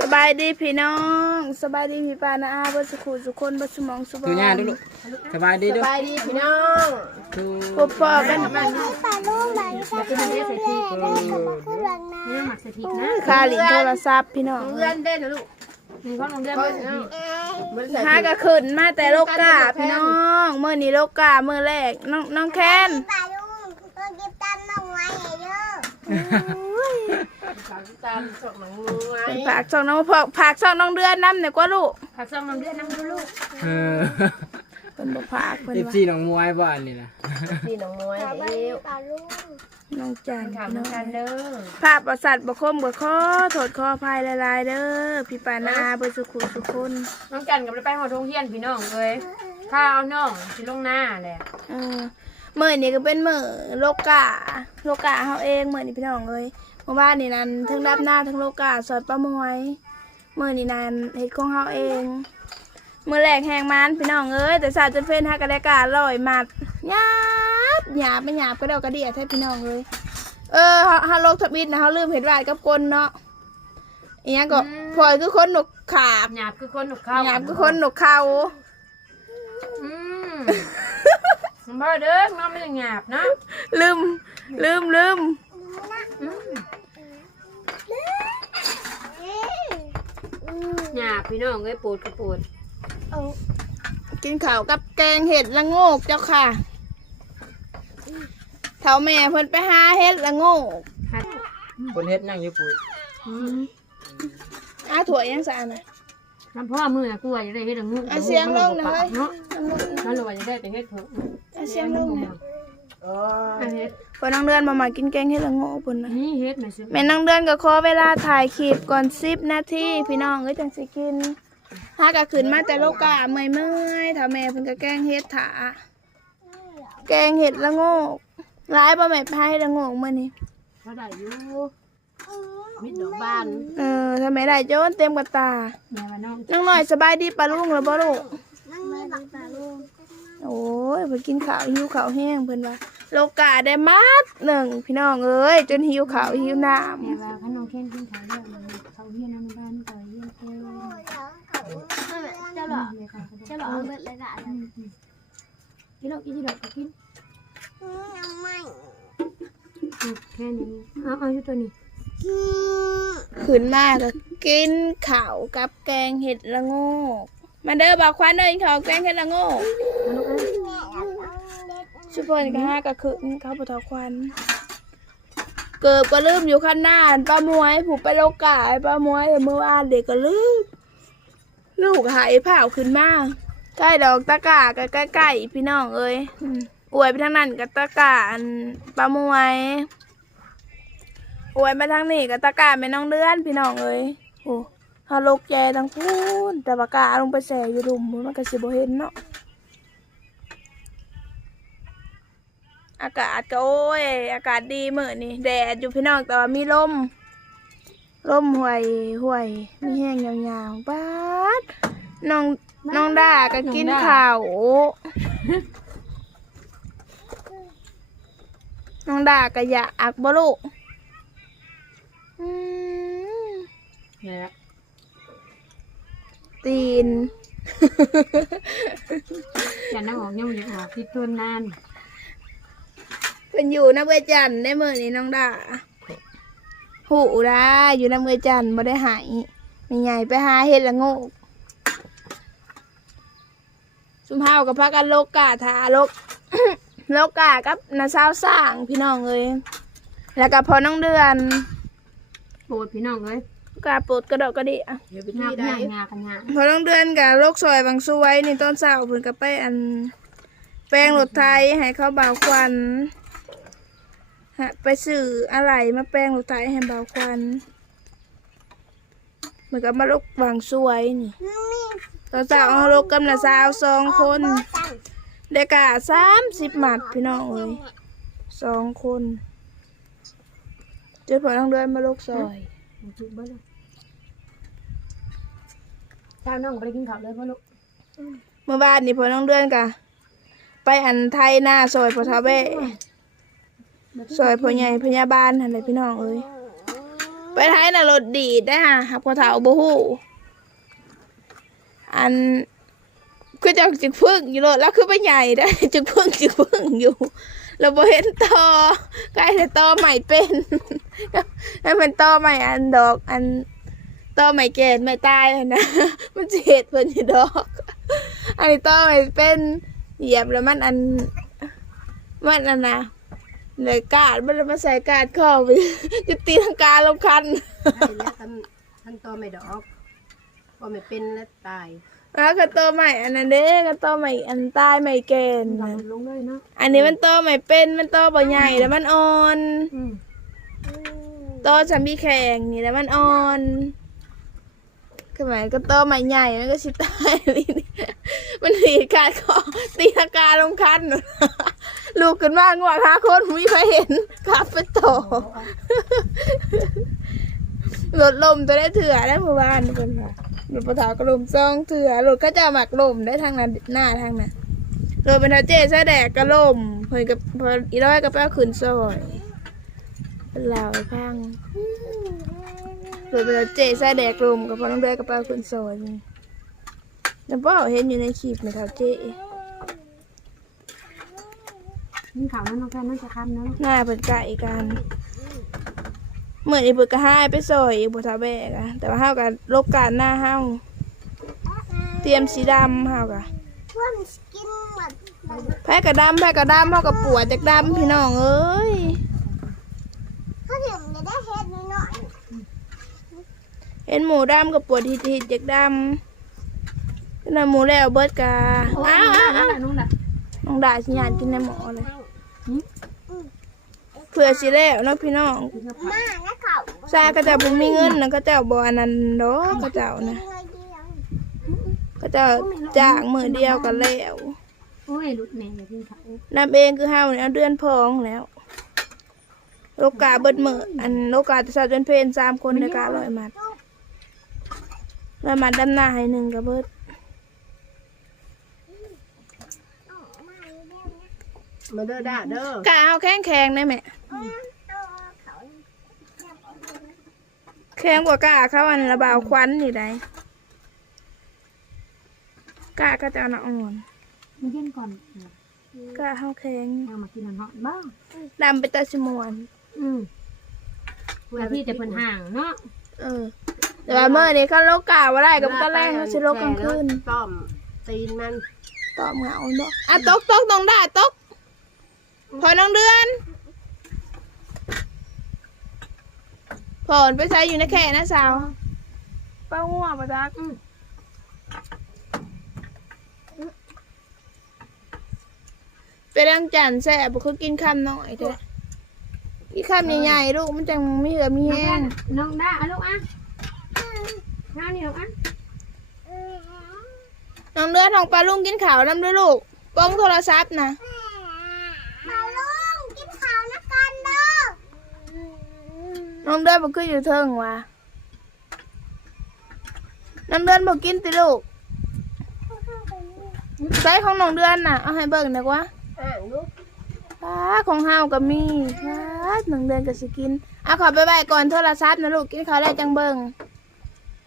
สบายดีพี่น้องสบายดีพี่ปานาอาเบดสุขุสุคนเบดสมองสุบอดูนหน้าดูลูกสบายดีสดูบายดีพี่น้องดูพบพอกันมาเป็นเรียกใส่พริกนี่หมักใส่พริกนะคาหลิงโทรศัพท์พี่น้องเลื่อนได้นะลูกนี่ก็ลงเลื่อนมันใส่หากระขึ้นมาแต่โลกาพี่น้องเมื่อนี้โลกาเมื่อแรกน้องน้องแคนปลาลุงก็เก็บตันมาไว้เยอะ ตามสดหนังงูไว้เป็นผักช่องน้องพอกผักช่องน้องเดือนน้ำเนี่ยกว่าลูกผักซองน้ำเลือดน้ำดูลูกเออเป็นบ่ผักเป็นเอฟว่าซีน้องมวยบ้านนี่นะนี่น้องมวยเร็วปลาลุงน้องจันถามพี่น้องกันเด้อภาพประสัตว์บ่คมบ่ข้อโทษข้อภัยหลายๆเด้อพี่ปานาอาเบดสุขุสุคนน้องจันกับไปหอทงเฮียนพี่น้องเลยข้าวน้องสิลงหน้าแหละเออ เมื่อนี้ก็เป็นมื่อโลกาโลกาเฮาเองมื่อนี้พี่น้องเอ้ยเมื่อวานนี่นั่นทั้งรับหน้าทั้งโลกาสอดป้ามวยเมื่อนี้นั่นเฮ็ดของเฮาเอง เมื่อแรกแหงมันพี่น้องเอ้ยแต่สาวจนเฟ้นฮักกระไดกาลอยมัดหยาบหยาบไม่หยาบก็เดากระเดียแท้พี่น้องเอ้ยเออเฮาเฮาโลกทบิดนะเฮาลืมเห็ดวายกับกลเนาะอีหยังก็พลอยคือคนหนกขาบหยาบคือคนหนุกข้าวหยาบคือคนหนกเขาอืม บ่เด้อน้องไม่ได้หยาบนะลืม ลืมลืมหยาบพี่น้องเลยปวดกระปวดกินข้าวกับแกงเห็ดละโงกเจ้าค่ะเท่าแม่เพิ่นไปหาเห็ดละโงกหัดคนเฮ็ดนั่งอยู่ปุ๋ยอาถั่วยังสะอาดน่ะน้ำพ่อมือน่ะกลัวจะได้เฮ็ดงูเอาเสียงลงหน่อยเนาะมันเลยว่าจะได้แต่เฮ็ดเถอะ เอาเสียงลงน่ะอันเฮ็ดพอน้องเดือนมามากินแกงเห็ดละโงกเพิ่นน่ะนี่เฮ็ดมาสิแม่น้องเดือนก็ขอเวลาถ่ายคลิปก่อน10นาทีพี่น้องเอ้ยจังสิกินหาก็ขึ้นมาแต่โลกาเมื่อยเมื่อยๆถ้าแม่เพิ่นก็แกงเห็ดถาแกงเห็ดละโงกหลายบ่แม่ไปหาเห็ดละโงกมื้อนี้เขาได้อยู่มิดดอกบาน เออถ้าแม่ได้โจนเต็มกระตาแม่ว่าน้องน้องหน่อยสบายดีปะลุงหรือบ่ลูก โอ้ยเพิ่นกินข้าวหิวข้าวแห้งเพิ่นว่าโลกาได้มัดหนึ่งพี่น้องเอ้ยจนหิวข้าวหิวน้แม่ว่าขนมเค้นกินข้าวเยอะเลยเขาเฮียนในบ้านก็เฮียนเที่ยวจะหล่อเลยค่ะจะหล่อเบิดเลยกะกินดอกกินดอกก็กินยังไม่แค่นี้เอาเอาอยู่ตัวนี้ำขึ้นมาก็กินข้าวกับแกงเห็ดละโงก มาเด้อบอกควันเด้อกินข้าวแกงเห็ดละโงกชุบเพิ่นก็หาก็ขึ้นข้าวปะทอควัน เกิบก็ลืมอยู่ข้างหน้าป้ามวยผูกไปโลกาให้ป้ามวยแต่เมื่อวานเด็กก็ลืมลูกหายเผาขึ้นมาใกล้ดอกตะกร้าก็ใกล้ๆพี่น้องเอ้ยอืมอวยไปทางนั้นกับตะกร้าอันป้ามวยอวยมาทางนี้กับตะกร้าแม่น้องเดือนพี่น้องเอ้ยโอ้ ฮาโลกแจทั้งพูนแต่ปากกาลงไปแส่อยู่ดุมมันก็สิบ่เห็นเนาะอากาศก็โอ้ย อากาศดีเมื่อนี่แดดอยู่พี่น้องแต่ว่ามีลมลมห่วยห่วยมีแห้งยาวๆป๊าดน้องน้องด่าก็กินข้าวน้องด่าก็อยากบ่ลูกอืมนี่แหละ ตีนอย่านั่งออกยังอยู่ออกที่ตัวนานเป็นอยู่น้ำเวจันทร์ได้มือนี้น้องด่าหูได้อยู่น้ำเวจันทร์บ่ได้หายมีใหญ่ไปหาเห็ดละโงกสุมเฮากับพากันโลกกาทาโลก โลกกากับนาซาวสร้างพี่น้องเลยแล้วก็พอน้องเดือนปวดพี่น้องเลย กาปลดกระดอกกระเดิอะงาบงาบงากันงาพอน้องเดือนกับโลกซอยบางสวยนี่ต้นเสาเพิ่นก็ไปอัน แป้งรถไทยให้เขาเบาควันฮะไปสื่ออะไรมาแป้งรถไทยให้เบาควันเหมือนกับมาลกบางสวยนี่ตอนสาวเอาลกกำลังสาวสองคนเด็กกะสามสิบหมัดพี่น้องเอ้ยสองคนเจอพอน้องเดือนมาลกซอย จุบเบิ้ลข้าวน้องไปกินข้าวเลยพ่อลูกเมื่อวานนี่พอน้องเดือนกะ ไปอันไทยหน้าซอยพอทาเบ้ซอยพอใหญ่พยาบาลอะไรพี่น้องเอ้ยไปท้ายน่ะรถดีดได้ฮะหักพอเท้าบ่ฮู้อันคือเจะจึกพึ่งอยู่รถแล้วคือไปใหญ่ได้จึกพึ่งจึกพึ่งอยู่ เราบ่เห็นตอใกล้แต่ตอใหม่เป็นให้เป็นตอใหม่อันดอกอันตอใหม่แก่นใหม่ตายนะมันเฮ็ดเพิ่นอยู่ดอก อันนี้ตอใหม่เป็นเหยียบแล้วมันอันมันอันนะเลยกาดมันมาใส่กาดเข้าไปจะตีทางการลงคันใช่แล้วท่านท่านโตไม่ดอกพอไม่เป็นแล้วตาย แล้วก็โตใหม่อันนั้นเด้ก็โตใหม่อันใต้ใหม่แกนเราน่ะลงเลยเนาะอันนี้มันโตใหม่เป็นมันโตบ่ใหญ่แล้วมันอ่อนอืมโตฉันมีแข็งนี่แล้วมันอ่อนคือหมายก็โตใหม่ใหญ่มันก็สิตายนี่มันหนีกาดคอตีทางการลงคันลูกขึ้นมางวดหาคนมีใครเห็นขับไปต่อรถลมตัวได้เถื่อได้เมื่อวานนี่เป็นค่ะ รถประถากระลมซองเถื่อรถก็จะหมักลมได้ทางนั้นหน้าทางนั้นรถเป็นทาเจ๊ใส่แดกกระลมเพิ่นกับพออีร้อยกับแป้วขืนซอยเป็นลาวไอ้พังรถเป็นทาเจ๊ใส่แดกลมกับพอน้องเด้กับแป้วขืนซอยนี่แล้วพ่อเห็นอยู่ในคลิปไหมครับเจ๊นี่ข่าวนั้นน้องแค่นั้นจะคำเนาะหน้าเปิดไก่กัน เหมือนอีเปิดก็ให้ไปซอยอีบุทาแบกอะแต่ว่าเฮากับโลกการหน้าเฮาเตรียมสีดำเฮากะแพ้กระดำแพ้กระดำเฮากับปวดจากดำพี่น้องเอ้ยเห็นหมูดำกับปวดหิดหิดจากดำเป็นหมูแล้วเบิดกะอ้าอ้าวอ้าวน้องด่าสิญญาณกินในหมอเลย พื่อสิแล้วเนาะพี่น้องๆมาแล้วเขาซาก็จะบ่มีเงินนะก็จะบ่อันนั้นดอกก็เจ้านะเงินเดียวก็จะจ้างมือเดียวกันแล้วโอ้ยลุดแม่อย่ากินเขาวนับเองคือเฮาเนี่ยเอาเดือนพองแล้วโลกาเบิดมืออันโลกาจะสาวจนเพนสามคนในการลอยมัดลอยมัดดำหน้าให้หนึ่งกับเบิดมาเด้อด่าเด้อกะเอาแข้งแข็งได้ไหม แข็งกว่ากะเขาอันระบาวควันนี่ได้กะก็จะเอาหน้าอ่อนมาเย็นก่อนกะเฮาแข็งเอามากินน้ำหอมบ้างดำไปตาสมวนอืมเวลาพี่แต่เพิ่นห่างเนาะเออ แต่ว่าเมื่อนี้เขาโลกาว่าได้กับตะแรงเขาสิโลกกลางคืนต้อมตีนมันตอบเหงาบ่อะตกตกตรงได้ตกพอน้องเดือน ผอนไปใช้อยู่ในแค่นะสาวเป้างัวปะจักไปดังจันแซ่บบ่คือกินคำน้อยแท้กินคำใหญ่ๆลูกมันจังมีเหลือมีน้องแห้แค่งน้องด่าลูกอะน้านี่ลูกอะน้องเดือนของปลาลุงกินข้าวน้ำด้วยลูกป้องโทรศัพท์นะ มาลุงกินข้าวนะกันเด้อ น้องเดือนบอกขึ้นอยู่เทิงว่ะน้องเดือนบอกกินติลูกใส่ของน้องเดือนน่ะ เอาให้เบิ่งหน่อยวะอ่างลูกป้าของเฮาก็มีป้าน้องเดือนก็สิกิน เอาขอไปไว้ก่อนโทรศัพท์นะลูก กินข้าวได้จังเบิ่ง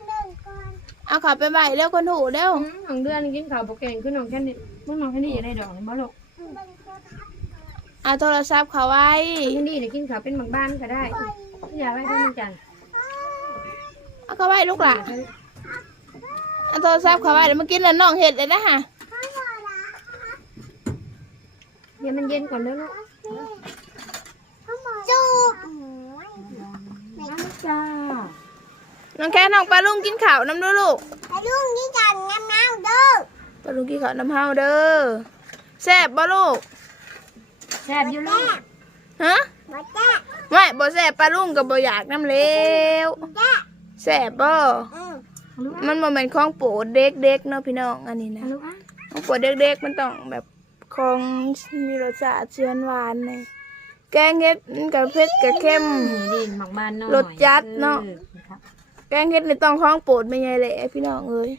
เดินก่อนเอาขอไปไว้เร็วคนหูเร็วน้องเดือนกินข้าวบ่เก่งขึ้นน้องแค่นี้น้องน้องแค่นี้อย่าได้ดอกเลยบ่ลูกเดินก่อนเอาโทรศัพท์เขาไว้แค่นี้เนี่ยกินข้าวเป็นบางบ้านก็ได้ อย่าไว้ด้วยมันจันเอาเขาไว้ลูกหล่ะเอาโทรศัพท์เขาไว้เดี๋ยวมากินแล้วน้องเห็ดเลยนะฮะเดี๋ยวมันเย็นก่อนเด้อลูกจูบจ้าน้องแค่น้องปลาลุงกินข้าวน้ำด้วยลูกไอ้ลุงนี่จันน้ำน้ำเด้อปลาลุงกินข้าวน้ำเฮาเด้อแซ่บบ่ลูกแซ่บอยู่ลูกฮะมาแจ้ ไม่บ่แซ่บปลาลุงก็บ่อยากน้ำเลวแจ้แซ่บบ่อืมลูกมันบ่แม่นของโปรดเด็กๆเนาะพี่น้องอันนี้นะลูกอะของโปรดเด็กๆมันต้องแบบของมีรสชาติเชือนหวานเลยแกงเห็ดมันกับเผ็ดกับเค็มนี่ดิหมักบ้านน้อยรสจัดเนาะออครับแกงเห็ดนี่ต้องของโปรดไม่ใหญ่แหละพี่น้องเอ้ย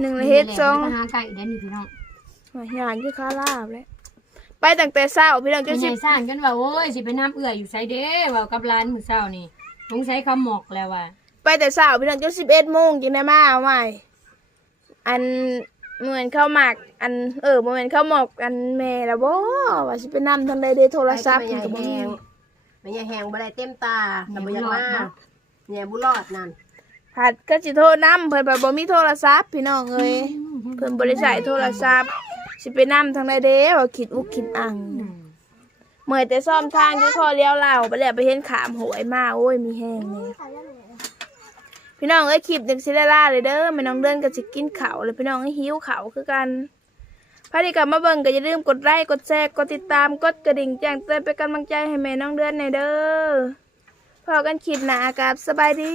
หนึ่งละเฮ็ดสองหาไก่เดี๋ยวนี้พี่น้องหอยหยานคือข้าลาบแล้ว ไปตั้งแต่เช้าพี่น้องจเป็นนไงสิบสร้างกันว่าโอ้ยสิไปน้ำเอื่อยอยู่ไสเด้เว่ากับร้านมื้อเช้านี่สงสัยเขาหมอกแล้วว่ะไปแต่เช้าพี่น้องจนสิบเอ็ดโมงจึงได้มาเอาใหม่อันเหมือนข้าวหมักอันเออเหมือนข้าวหมกอันแม่ละบ่ว่าสิไปนำทางใดเด้โทรศัพท์ไปมันก็ก็ไม่บ่ใหญ่มีแหงไม่ใหญ่แหงบ่ได้เต็มตาแต่บ่อยังมาแหน่บุรอดนั่นผัดก็สิโทรนำเพิ่นบ่บ่มีโทรศัพท์พี่น้องเอ้ยเพิ่นบ่ได้ใช้โทรศัพท์ สิไปนำทางใดเด้ว่าคิดอุกคิดอังเมื่อยแต่ซ่อมทางที่ข้อเลี้ยวเหล่าไปแล้วไปเห็นขามโหวยมาโอ้ยมีแห้งเลยพี่น้องเอ้ยคลิปเด็กซิลล่าเลยเด้อแม่น้องเดินกับสิกินข้าวเลยพี่น้องเอ้ยหิวข้าวคือกันพาดีกลับมาเบิ่งก็อย่าลืมกดไลค์กดแชร์กดติดตามกดกระดิ่งแจ้งเตือนเป็นกำลังใจให้แม่น้องเดือนในอยเด้อพอกันคลิปหน้ากับสบายดี